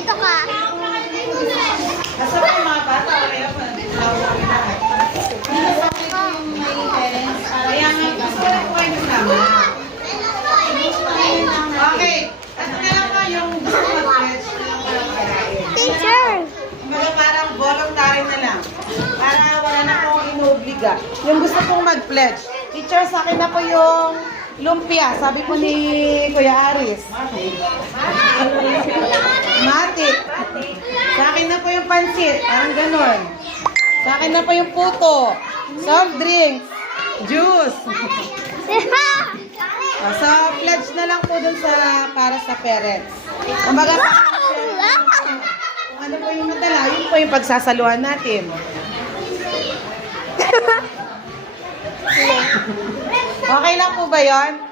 Dito ka. Basta pa yung mga bata, kaya pa. Kaya nga, gusto ko na po kayo kasama. Okay. At na lang po yung gusto mag-pledge ng walang perain. Teacher. Kumbaga parang voluntary na lang. Para wala na pong inuobliga. Yung gusto pong mag-pledge. Teacher, sa akin na po yung lumpia. Sabi po ni Kuya Aris. Matik. Sa akin na po yung pansit. Parang ganon. Sa akin na po yung puto. Soft drinks. Juice. So, pledge na lang po dun sa para sa parents. Kumbaga, kung ano po yung madala, yun po yung pagsasaluhan natin. Okay lang po ba yun?